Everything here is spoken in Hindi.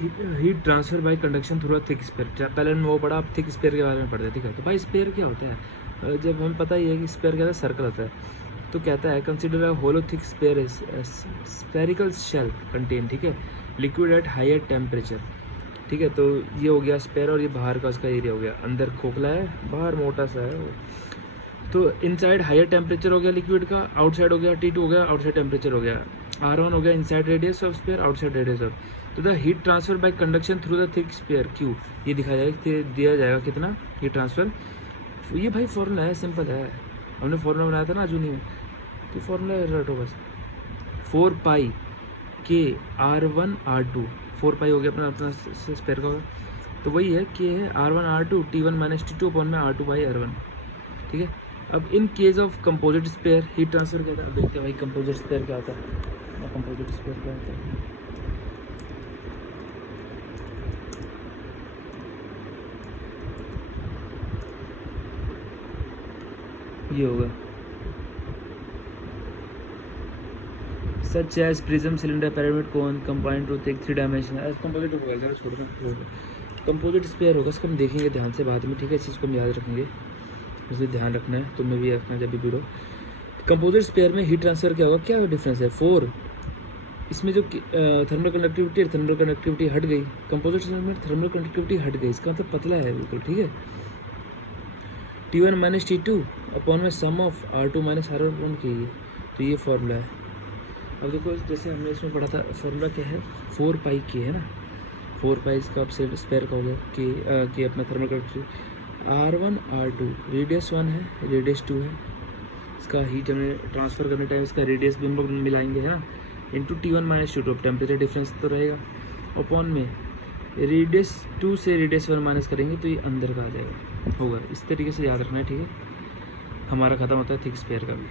Heat transfer by conduction through thick sphere. पहले हमने वो पढ़ा, अब थिक स्पेयर के बारे में पढ़ते हैं। ठीक है, तो भाई स्पेयर क्या होता है, जब हमें पता ही है कि स्पेयर क्या होता है, सर्कल होता है। तो कहता है consider a hollow thick sphere spherical shell contain, ठीक है, लिक्विड एट हायर टेम्परेचर। ठीक है, तो ये हो गया स्पेयर और ये बाहर का उसका एरिया हो गया, अंदर खोखला है, बाहर मोटा सा है वो। तो इनसाइड हायर टेम्परेचर हो गया लिक्विड का, आउटसाइड हो गया T2 हो गया, आउटसाइड टेम्परेचर हो गया R1 हो गया, inside radius of sphere, outside radius of. तो the heat transfer by conduction through the thick sphere Q, ये दिखाया जाएगा, दिया जाएगा कितना हीट ट्रांसफर। ये भाई फॉर्मूला है, सिंपल है, हमने फॉर्मूला बनाया था ना जूनी में, तो फॉर्मूला रटो बस। 4 पाई के R1 R2, 4 पाई हो गया अपना अपना स्पेयर का, तो वही है के है R1 R2 T1 minus T2 upon में R2 बाई R1। ठीक है, अब in case of composite sphere heat transfer क्या था, अब देखते हैं भाई कंपोजिट स्पेयर क्या होता है। कंपोजिट स्पेयर क्या होता है, ये होगा such as prism, cylinder, pyramid, cone combined to take 3 dimension as composite होगा। छोड़ना, कंपोजिट स्पेयर होगा, इसको हम देखेंगे ध्यान से बाद में। ठीक है, इस चीज़ को हम याद रखेंगे, उसे ध्यान रखना है, तुम्हें भी रखना जब भी वीडियो। कंपोजिट स्पेयर में हीट ट्रांसफर क्या होगा, क्या डिफरेंस है 4, इसमें जो थर्मल कंडक्टिविटी है, थर्मल कंडक्टिविटी हट गई, कंपोजिट स्पेयर में थर्मल कंडक्टिविटी हट गई, इसका मतलब पतला है बिल्कुल। ठीक है, T1 माइनस T2 अपॉन में सम of R2 minus R1 upon के, ये तो ये फॉर्मूला है। अब देखो जैसे हमने इसमें पढ़ा था, फॉर्मूला क्या है, 4 पाई के है ना, 4 पाई इसका आपसे स्पेयर का हो गया के अपना thermal conductivity, R1 R2 radius 1 है, रेडियस 2 है, इसका हीट हमें ट्रांसफ़र करने टाइम इसका रेडियस भी हम लोग मिलाएंगे है ना, into T1 minus T2, temperature difference तो रहेगा, अपॉन में रेडियस 2 से रेडियस 1 माइनस करेंगे तो ये अंदर का आ जाएगा, होगा। इस तरीके से याद रखना है। ठीक है, हमारा ख़त्म होता है थिक स्पेयर का भी।